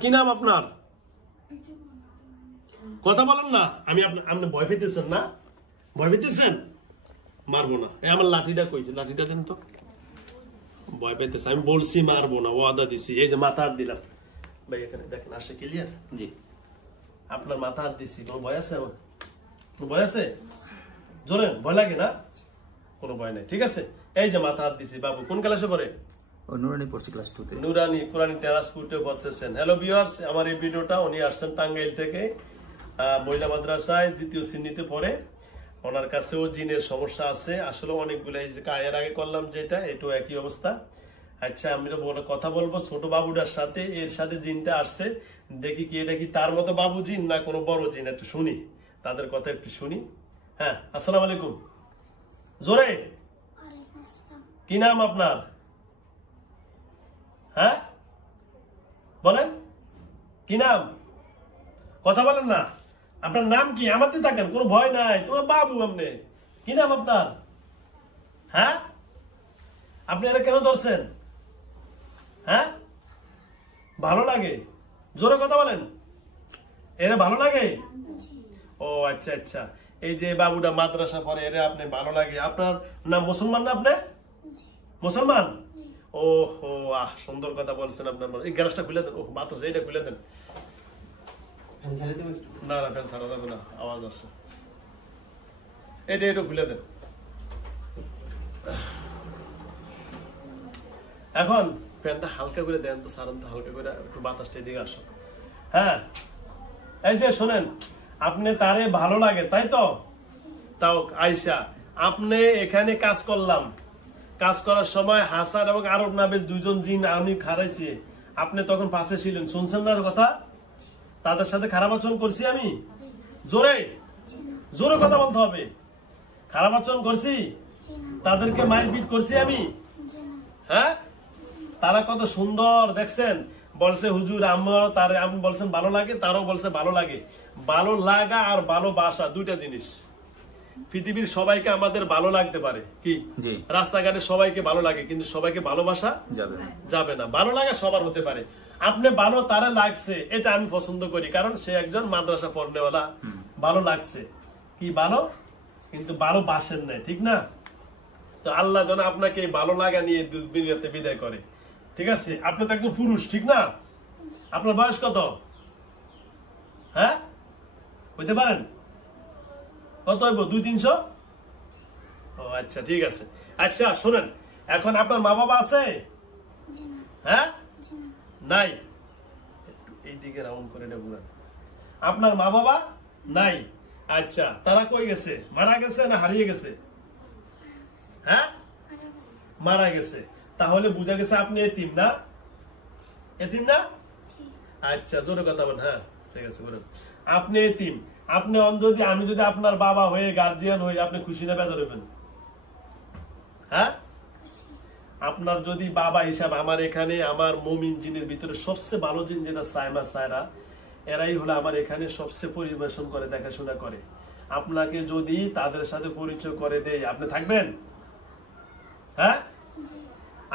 কি নাম আপনার? কথা বলেন না। আমি আপনি ভয় পেতেছেন না? ভয় পেতেছেন? মারবো না। আমার লাঠিটা কই? লাঠিটা দেন তো। ভয় পেতেছে। আমি বলছি মারবো না, ওয়াদা দিছি। এই যে মাথা হাত দিলাম ভাই, এখানে দেখেন আসে ক্লিয়ার। জি, আপনার মাথা হাত দিছি। কোনো ভয় আছে? আমার কোনো ভয় আছে? জোরে ভয় লাগে না? কোনো ভয় নাই, ঠিক আছে। এই যে মাথা হাত দিছি। বাবু কোন ক্লাসে পড়ে? নুরানি পড়ছি ক্লাস 2 তে। নুরানি কোরআনী টেরাসপুরে পড়তেছেন। হ্যালো ভিউয়ার্স, আমার এই ভিডিওটা উনি আসছেন টাঙ্গাইল থেকে, মহিলা মাদ্রাসায় দ্বিতীয় শ্রেণীতে পড়ে। ওনার কাছেও জিনের সমস্যা আছে। আসলে অনেকগুলো, এই যে এর আগে করলাম যেটা, এটাও একই অবস্থা। আচ্ছা, আমি কথা বলবো ছোট বাবুটার সাথে। এর সাথে জিনটা আসছে, দেখি কি এটা কি তার মতো বাবু জিন না কোনো বড় জিন, একটু শুনি তাদের কথা, একটু শুনি। হ্যাঁ, আসসালামু আলাইকুম। জোরে কি নাম আপনার? হ্যাঁ বলেন, কি নাম? কথা বলেন না। আপনার নাম কি? আমাদের থাকেন, কোনো ভয় নাই। তোমার বাবু আপনি। কি নাম আপনার? হ্যাঁ, আপনি এরা কেন ধরছেন? হ্যাঁ, ভালো লাগে? জোরে কথা বলেন। এরা ভালো লাগে? ও আচ্ছা আচ্ছা। এই যে বাবুটা মাদ্রাসা পড়ে, এরা আপনি ভালো লাগে। আপনার নাম মুসলমান না? আপনি মুসলমান? ও হো, সুন্দর কথা বলছেন আপনার। এই গ্যাসটা খুলে দেন। ও মাদ্রাসা এটা খুলে দেন। না না, ফ্যান ছাড়া যাবে না, আওয়াজ আসছে। এটা খুলে দেন। এখন ফ্যানটা হালকা করে দেন তো, সারান তো হালকা করে, একটু বাতাসটা এদিকে আসো। হ্যাঁ, এই যে শোনেন, আপনি তারে ভালো লাগে তাই তো? তাও আয়শা, আপনি এখানে কাজ করলাম, কাজ করার সময় হাসান এবং আরব নামের দুইজন জিন আমি খারাইছি। আপনি তখন পাশে ছিলেন, শুনছেন না কথা? তাদের সাথে খারাপ আচরণ করছি আমি? জোরে জোরে কথা বলতে হবে। খারাপ আচরণ করছি? তাদেরকে মারপিট করছি আমি? হ্যাঁ, তারা কত সুন্দর দেখছেন, বলছে হুজুর আমার তারে, আপনি বলছেন ভালো লাগে, তারও বলছে ভালো লাগে। ভালো লাগা আর ভালোবাসা দুইটা জিনিস। পৃথিবীর সবাইকে আমাদের ভালো লাগতে পারে, কি রাস্তাঘাটে সবাইকে ভালো লাগে, কিন্তু সবাইকে ভালোবাসা যাবে না। ভালো লাগা সবার হতে পারে। আপনি ভালো তারা লাগছে, এটা আমি পছন্দ করি, কারণ সে একজন মাদ্রাসা পড়নেওয়ালা। ভালো লাগছে কি ভালো, কিন্তু ভালোবাসেন নাই, ঠিক না? তো আল্লাহ যেন আপনাকে ভালো লাগা নিয়ে দুনিয়াতে বিদায় করে, ঠিক আছে? আপনি তো একজন পুরুষ, ঠিক না? আপনার বয়স কত? হ্যাঁ, বলতে পারেন কত হইব? 200-300? ও আচ্ছা, ঠিক আছে। আচ্ছা শোনেন, এখন আপনার মা বাবা আছে? হ্যাঁ, নাই? একটু এইদিকে রাউন্ড করে নেবেন। আপনার মা বাবা নাই? আচ্ছা, তারা কই গেছে? মারা গেছে না হারিয়ে গেছে? হ্যাঁ, মারা গেছে। তাহলে বুঝা গেছে আপনি এতিম না? এতিম না? আচ্ছা, জোরে কথা বলেন। হ্যাঁ, ঠিক আছে, বলেন আপনি এতিম। আপনি যদি আমি যদি আপনার বাবা হয়ে গার্জিয়ান হই, আপনি খুশি না বেজার হইবেন? হ্যাঁ, আপনার যদি বাবা হিসাব, আমার এখানে আমার মুমিন জিনের ভিতরে সবচেয়ে ভালো জিন যেটা সাইমা সায়রা, এরাই হলো আমার এখানে সবচেয়ে পরিবেশন করে, দেখাশোনা করে। আপনাকে যদি তাদের সাথে পরিচয় করে দেয়, আপনি থাকবেন? হ্যাঁ,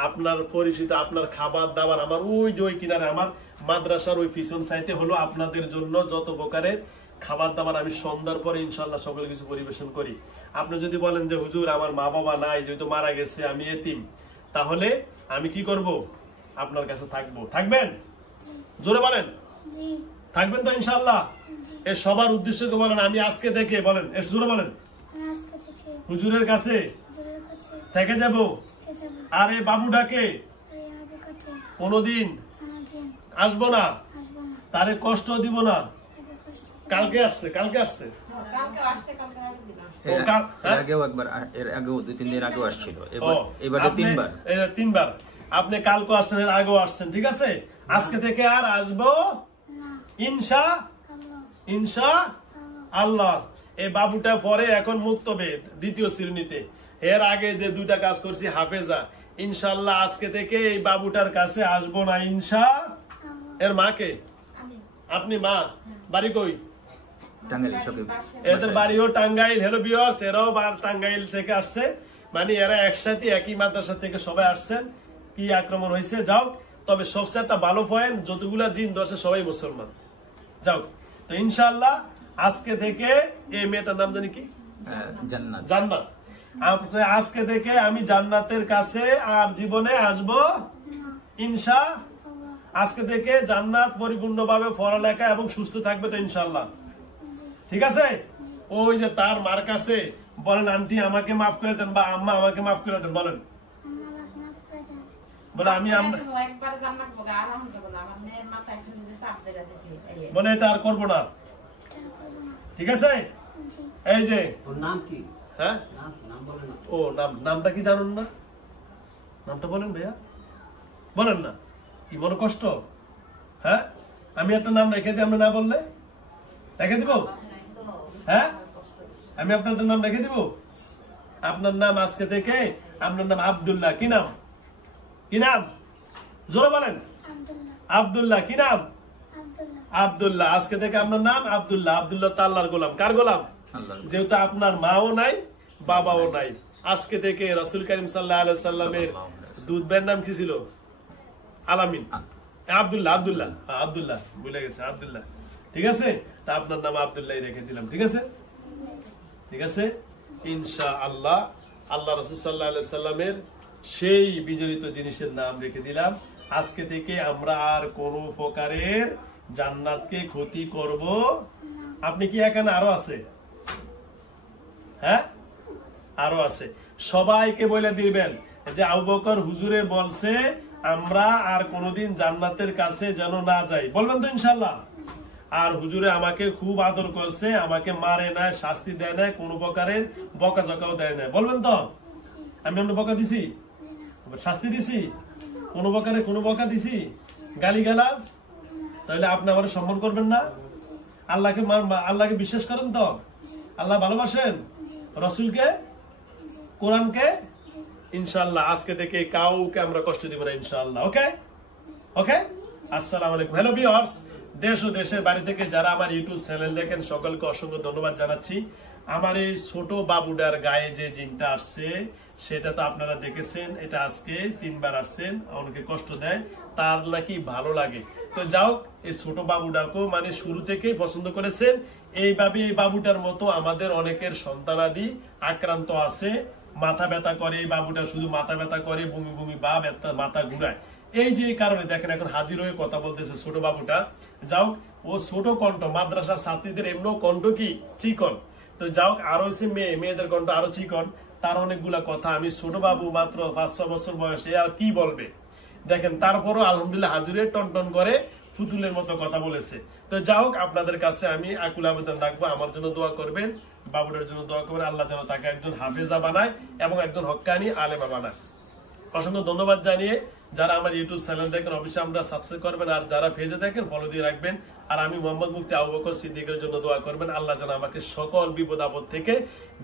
আপনার পরিচিত, আপনার খাবার দাবার, আমার ওই যে ওই কিনারে, আমার মাদ্রাসার ওই পিছন সাইডে হলো আপনাদের জন্য যত প্রকারের খাবার দাবার আমি সন্ধ্যার পরে ইনশাল্লাহ সকল কিছু পরিবেশন করি। আপনি যদি বলেন যে হুজুর আমার মা বাবা নাই, যেহেতু মারা গেছে, আমি এতিম, তাহলে আমি কি করব? আপনার কাছে থাকবো। থাকবেন? জোরে বলেন। থাকবেন তো ইনশাল্লাহ? এ সবার উদ্দেশ্যকে বলেন, আমি আজকে থেকে বলেন, এর জোরে বলেন, হুজুরের কাছে থেকে যাব। আর এই বাবুটাকে কোনদিন আসবো না, তারে কষ্ট দিব না। কালকে আসছে, কালকে আসছে, তিনবার। আপনি কালকে আসছেন, এর আগেও আসছেন, ঠিক আছে? আজকে থেকে আর আসবো ইনশা আল্লাহ। এই বাবুটা পরে এখন মুক্তবেদ দ্বিতীয় শ্রেণীতে। এর আগে যে দুইটা কাজ করছি হাফেজা। ইনশাল্লাহ আজকে থেকে এই বাবুটার কাছে আসবো না ইনশা। এর মাকে? আপনি মা? বাড়ি কই? এদের বাড়িও টাঙ্গাইল। হ্যালো ভিউয়ার্স, এরাও টাঙ্গাইল থেকে আসছে, মানে এরা একসাথে একই মাদ্রাসা থেকে সবাই আসছেন। কি আক্রমণ হয়েছে? যাও, তবে সবচেয়ে একটা ভালো পয়েন্ট, যতগুলা জিন ধরছে সবাই মুসলমান। যাও, তো ইনশাআল্লাহ আজকে থেকে এই মেয়েটার নাম জানি কি, জান্নাত। জান্নাত। আজকে থেকে আমি জান্নাতের কাছে আর জীবনে আসব ইনশা। আজকে থেকে জান্নাত পরিপূর্ণভাবে পড়ালেখা এবং সুস্থ থাকবে তো ইনশাআল্লাহ, ঠিক আছে? ওই যে তার মার কাছে বলেন, আন্টি আমাকে মাফ করে দেন, বা আম্মা আমাকে মাফ করে দেন, বলেন, বলে আমি বলে এটা আর করবো না, ঠিক আছে? এই যে নাম কি? হ্যাঁ, নাম বলে না। ও নামটা কি জানুন না? নামটা বলেন ভাইয়া, বলেন না, কি মনে কষ্ট? হ্যাঁ, আমি একটা নাম রেখে দিই, আমরা না বললে রেখে দিব? হ্যাঁ, আমি আপনার একটা নাম রেখে দিব। আপনার নাম আজকে থেকে আপনার নাম আব্দুল্লাহ। কি নাম? কি নাম? জোরে বলেন। আব্দুল্লাহ। কি নাম? আব্দুল্লাহ। আজকে থেকে আপনার নাম আব্দুল্লাহ। আব্দুল্লাহ তো আল্লাহর গোলাম। কার গোলাম? যেহেতু আপনার মাও নাই বাবাও নাই, আজকে থেকে রাসূল করিম সাল্লাল্লাহু আলাইহি সাল্লামের দুধ ভাইয়ের নাম কি ছিল? আলামিন। আব্দুল্লাহ। আব্দুল্লাহ, আব্দুল্লাহ ভুলে গেছে, আব্দুল্লাহ, ঠিক আছে? তা আপনার নাম আব্দুল্লাহ রেখে দিলাম, ঠিক আছে? ঠিক আছে, ইনশাআল্লাহ। আল্লাহ রাসূল সাল্লাল্লাহু আলাইহি সাল্লামের সেই বিজড়িত জিনিসের নাম রেখে দিলাম। আজকে থেকে আমরা আর কোন প্রকারের জান্নাতকে ক্ষতি করব। আপনি কি এখানে আরো আছে? হ্যাঁ, আরো আছে। সবাইকে বলে দিবেন যে আবু বকর হুজুরে বলছে আমরা আর কোনোদিন জান্নাতের কাছে যেন না যাই, বলবেন তো ইনশাআল্লাহ? আর হুজুরে আমাকে খুব আদর করছে, আমাকে মারে নাই, শাস্তি দেয় নাই, কোনো প্রকারের বকাঝকাও দেয় নাই, বলবেন তো? আমি আপনার বকা দিছি? শাস্তি দিছি? কোনো প্রকারে কোনো বকা দিছি? গালিগালাজ? তাহলে আপনি আমার সম্মান করবেন না? আল্লাহকে বিশ্বাস করেন তো? আল্লাহ ভালোবাসেন? রাসূলকে, কোরআনকে? ইনশাআল্লাহ আজকে থেকে কাউকে আমরা কষ্ট দিব না ইনশাআল্লাহ। ওকে, ওকে। আসসালামু আলাইকুম। হ্যালো ভিউয়ার্স, দেশ ও দেশের বাড়ি থেকে যারা আমার ইউটিউব চ্যানেল দেখেন সকলকে অসংখ্য ধন্যবাদ জানাচ্ছি। আমার এই ছোট বাবুটার গায়ে যে জিনটা আসছে সেটা তো আপনারা দেখেছেন, এটা আজকে 3 বার আসছেন, অনেকে কষ্ট দেয়, তার নাকি ভালো লাগে। তো যাও, এই ছোট বাবুটাকেও মানে শুরু থেকেই পছন্দ করেছেন। এইভাবে এই বাবুটার মতো আমাদের অনেকের সন্তানাদি আক্রান্ত আছে, মাথা ব্যথা করে, এই বাবুটা শুধু মাথা ব্যথা করে, বমি বমি বা ব্যথা, মাথা ঘুরায়। এই যে কারণে দেখেন এখন হাজির হয়ে কথা বলতেছে ছোট বাবুটা। যাও, ও ছোট কণ্ঠ, মাদ্রাসার ছাত্রীদের এমন কণ্ঠ কি চিকন, তো যাও আরো হচ্ছে মেয়েদের কণ্ঠ আরো চিকন, তার অনেকগুলা কথা। আমি ছোট বাবু মাত্র 5-6 বছর বয়সে, আর কি বলবে দেখেন, তারপরও আলহামদুলিল্লাহ হাজিরে টন টন করে ফুতুলের মতো কথা বলেছে। তো যাও, আপনাদের কাছে আমি আকুল আবেদন রাখবো, আমার জন্য দোয়া করবেন, বাবুটার জন্য দোয়া করবেন, আল্লাহ যেন তাকে একজন হাফেজা বানায় এবং একজন হক্কানি আলেমা বানায়। অসংখ্য ধন্যবাদ জানিয়ে যারা আমার ইউটিউব চ্যানেল দেখেন অবশ্যই আমরা সাবস্ক্রাইব করবেন, আর যারা পেজে দেখেন ফলো দিয়ে রাখবেন। আর আমি মোহাম্মদ মুফতি আবু বকর সিদ্দিকের জন্য দোয়া করবেন, আল্লাহ যেন আমাকে সকল বিপদ আপদ থেকে,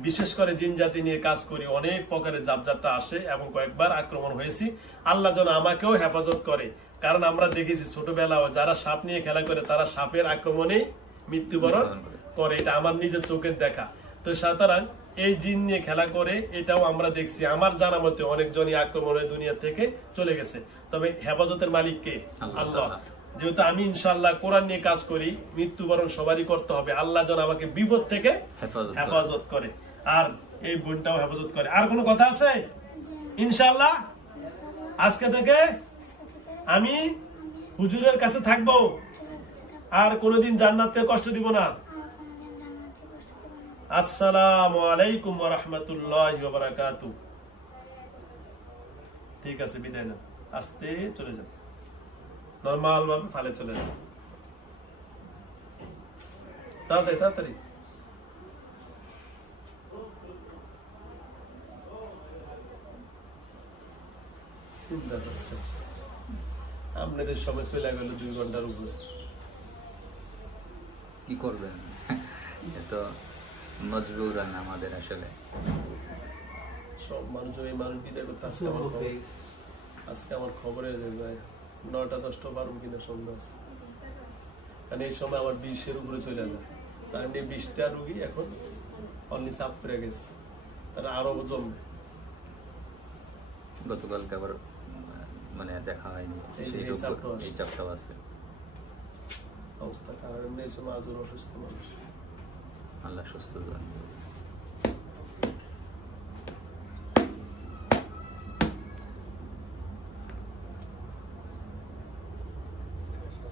বিশেষ করে জিন জাতি নিয়ে কাজ করি, অনেক প্রকারের জাবজাটটা আসে এবং কয়েকবার আক্রমণ হয়েছি, আল্লাহ যেন আমাকেও হেফাজত করে। কারণ আমরা দেখেছি ছোটবেলাও যারা সাপ নিয়ে খেলা করে তারা সাপের আক্রমণে মৃত্যুবরণ করে, এটা আমার নিজের চোখের দেখা। তো সুতরাং এই জিন নিয়ে খেলা করে এটাও আমরা দেখছি, আমার জানা মতে অনেকজনই আক্রমণ হয়ে দুনিয়া থেকে চলে গেছে। তবে হেফাজতের মালিক কে? আল্লাহ। যেহেতু আমি ইনশাআল্লাহ কোরআন নিয়ে কাজ করি, মৃত্যুবরণ সবারই করতে হবে, আল্লাহ যেন আমাকে বিপদ থেকে হেফাজত করে, আর এই বোনটাও হেফাজত করে। আর কোনো কথা আছে? ইনশাআল্লাহ আজকে থেকে আমি হুজুরের কাছে থাকবো, আর কোনোদিন জান্নাতকে কষ্ট দিব না। আসসালামু আলাইকুম ওয়া রাহমাতুল্লাহি ওয়া বারাকাতুহু। ঠিক আছে, বিদায় না, আস্তে চলে যান, নরমাল ভাবে ফালে চলে যান, তাড়াতাড়ি তাড়াতাড়ি। চিন্তা করছে আপনাদের সময় চলে গেল 2 ঘন্টার উপরে, কি করবেন? এত মজবুরান আমাদের আসলে সব মানুষ, এই মানুষ বিদায় করতে আজকে আমার খবরে 9টা 10টা 12 কিনা সন্ধ্যা আছে, কারণ এই সময় আমার 20-এর উপরে চলে যায়, তার 20টা রুগী এখন অনলি চাপ পড়ে গেছে, তারা আরো জমবে। গতকালকে আবার মানে দেখা হয়নি, এই সেই চাপটাও আছে। এই চাপটাও আছে। অবস্থা কারণ এমনি এসে মাজুর অসুস্থ মানুষ। আল্লাহ সুস্থ দান করুন।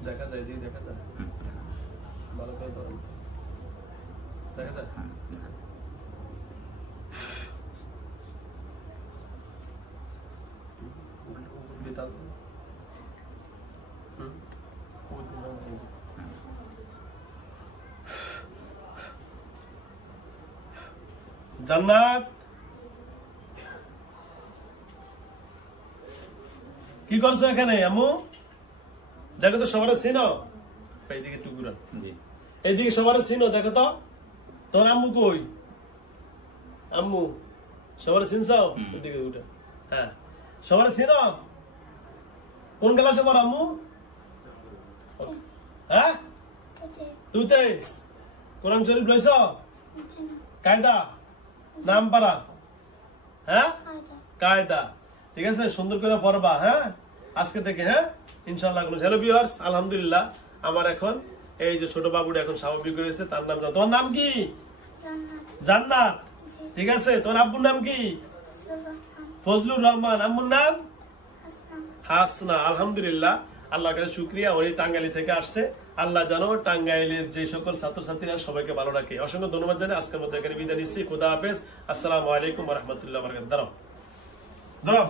দেখা যায় দিয়ে দেখা যায় ভালো করে ধরেন তো। দেখা যায় হ্যাঁ, দিয়ে টান দিন। ওই তো, হ্যাঁ, এই যে। জান্নাত কি করছো এখানে আম্মু? দেখো তো সবার চিনো, এইদিকে টুকুরা, জি এইদিকে সবার চিনো, দেখো তো তোমার আম্মু কই? আম্মু সবার চিনছো? ওইদিকে ওটা, হ্যাঁ সবার চিনো? কোন ক্লাসে পড়ো আম্মু? হ্যাঁ তুই তে কোরআন শরীফ লইছ? কায়দা নাম পারা, হ্যাঁ কায়দা, ঠিক আছে সুন্দর করে পড়বা, হ্যাঁ আজকে থেকে, হ্যাঁ ইনশাআল্লাহ। হ্যালো ভিউয়ার্স, আলহামদুলিল্লাহ আমার এখন এই যে ছোট বাবুটা এখন স্বাভাবিক হয়েছে। তার নাম তোমার নাম কি? জান্নাত, ঠিক আছে। তোমার আব্বুর নাম কি? ফজলুর রহমান। আম্মুর নাম হাসনা। আলহামদুলিল্লাহ, আল্লাহর কাছে শুকরিয়া, উনি টাঙ্গাইল থেকে আসছে। আল্লাহ জানো টাঙ্গাইলের যে সকল ছাত্রছাত্রীরা সবাইকে ভালো রাখে। অসংখ্য ধন্যবাদ জানাই আজকের মধ্যে এখানে বিদায় নিচ্ছি। খুদা হাফেজ, আসসালামু আলাইকুম ওয়া রাহমাতুল্লাহি ওয়া বারাকাতুহু। দাঁড়াও দাঁড়াও।